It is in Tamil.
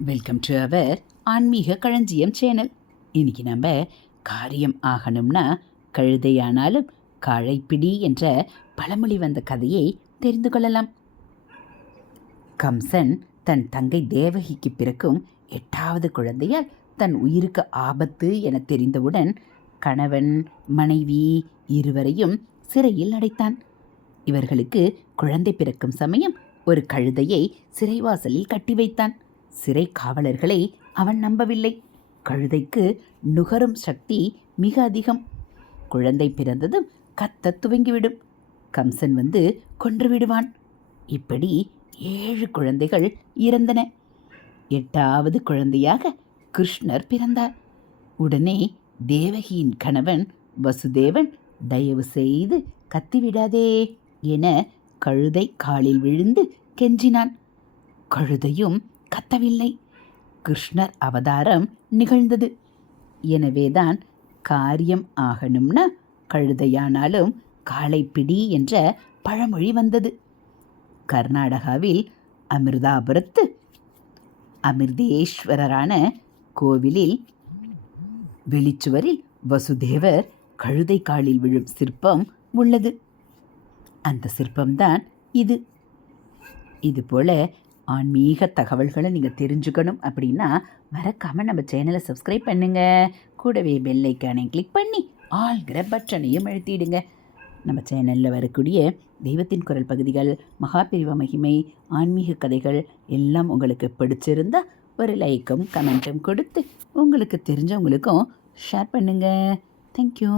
வெல்கம் டு அவர் ஆன்மீக களஞ்சியம் சேனல். இன்னைக்கு நம்ம காரியம் ஆகணும்னா கழுதையானாலும் காளைப்பிடி என்ற பழமொழி வந்த கதையை தெரிந்து கொள்ளலாம். கம்சன் தன் தங்கை தேவகிக்கு பிறக்கும் 8வது குழந்தையால் தன் உயிருக்கு ஆபத்து என தெரிந்தவுடன் கணவன் மனைவி இருவரையும் சிறையில் அடைத்தான். இவர்களுக்கு குழந்தை பிறக்கும் சமயம் ஒரு கழுதையை சிறைவாசலில் கட்டி வைத்தான். சிறை காவலர்களை அவன் நம்பவில்லை. கழுதைக்கு நுகரும் சக்தி மிக அதிகம். குழந்தை பிறந்ததும் கத்தத் துவங்கிவிடும். கம்சன் வந்து கொன்று விடுவான். இப்படி 7 குழந்தைகள் இறந்தன. 8வது குழந்தையாக கிருஷ்ணர் பிறந்தார். உடனே தேவகியின் கணவன் வசுதேவன் தயவு செய்து கத்திவிடாதே என கழுதை காலில் விழுந்து கெஞ்சினான். கழுதையும் கத்தவில்லை. கிருஷ்ணர் அவதாரம் நிகழ்ந்தது. எனவேதான் காரியம் ஆகணும்னா கழுதையானாலும் காளைப்பிடி என்ற பழமொழி வந்தது. கர்நாடகாவில் அமிர்தாபுரத்து அமிர்தேஸ்வரரான கோவிலில் வெளிச்சுவரில் வசுதேவர் கழுதை காலில் விழும் சிற்பம் உள்ளது. அந்த சிற்பம்தான் இது. இதுபோல் ஆன்மீக தகவல்களை நீங்கள் தெரிஞ்சுக்கணும் அப்படின்னா மறக்காமல் நம்ம சேனலை சப்ஸ்கிரைப் பண்ணுங்கள். கூடவே பெல் ஐக்கானை கிளிக் பண்ணி ஆல்கிற பட்டனையும் அழுத்திடுங்க. நம்ம சேனலில் வரக்கூடிய தெய்வத்தின் குரல் பகுதிகள், மகாபிரிவ மகிமை, ஆன்மீக கதைகள் எல்லாம் உங்களுக்கு பிடிச்சிருந்தால் ஒரு லைக்கும் கமெண்ட்டும் கொடுத்து உங்களுக்கு தெரிஞ்சவங்களுக்கும் ஷேர் பண்ணுங்கள். தேங்க்யூ.